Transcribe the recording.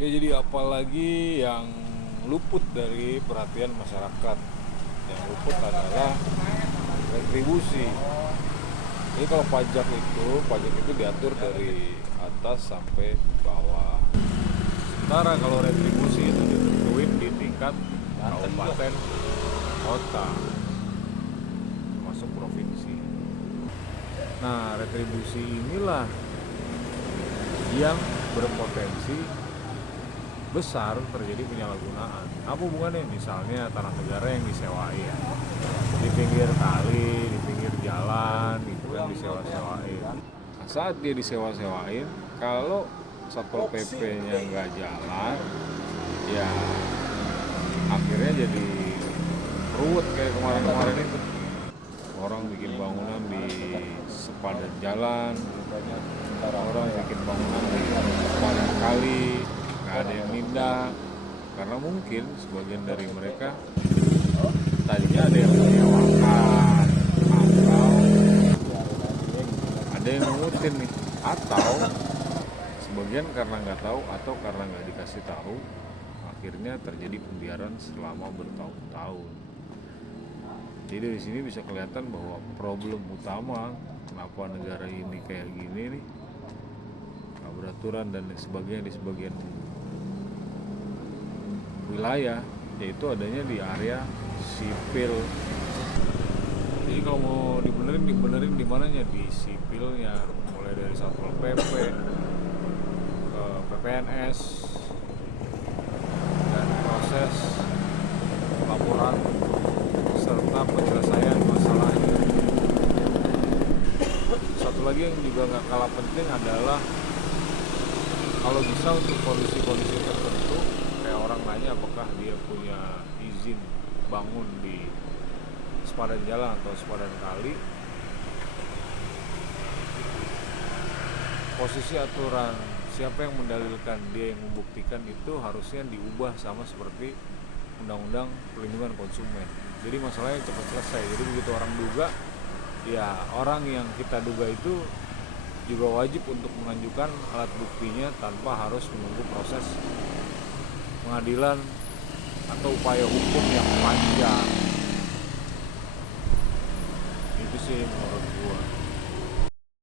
Ya jadi apalagi yang luput dari perhatian masyarakat. Yang luput adalah retribusi. Jadi kalau pajak itu diatur dari atas sampai bawah. Sementara kalau retribusi itu ditentuin di tingkat kabupaten, kota, masuk provinsi. Nah, retribusi inilah yang berpotensi besar terjadi penyalahgunaan. Apa hubungannya? Misalnya tanah negara yang disewain di pinggir kali, di pinggir jalan, itu yang disewa-sewain. Nah, saat dia disewa-sewain, kalau Satpol PP-nya nggak jalan, ya akhirnya jadi ruwet kayak kemarin-kemarin itu. Orang bikin bangunan di sepadan jalan, orang bikin bangunan di sepadan kali, nggak ada yang mindah, karena mungkin sebagian dari mereka tadinya ada yang menyewakan atau ada yang mengutin nih, atau sebagian karena nggak tahu atau karena nggak dikasih tahu, akhirnya terjadi pembiaran selama bertahun-tahun. Jadi dari sini bisa kelihatan bahwa problem utama kenapa negara ini kayak gini nih, nggak beraturan dan sebagainya di sebagian wilayah, yaitu adanya di area sipil. Jadi kalau mau dibenerin di mananya, di sipilnya, mulai dari Satpol PP ke PPNS dan proses laporan serta penyelesaian masalahnya. Satu lagi yang juga nggak kalah penting adalah kalau bisa untuk kondisi-kondisi tertentu, kayak orang nanya apakah dia punya izin bangun di sepadan jalan atau sepadan kali, posisi aturan siapa yang mendalilkan, dia yang membuktikan, itu harusnya diubah sama seperti Undang-Undang Perlindungan Konsumen. Jadi masalahnya cepat selesai. Jadi begitu orang duga, ya orang yang kita duga itu juga wajib untuk menunjukkan alat buktinya tanpa harus menunggu proses pengadilan atau upaya hukum yang panjang. Itu sih menurut gua.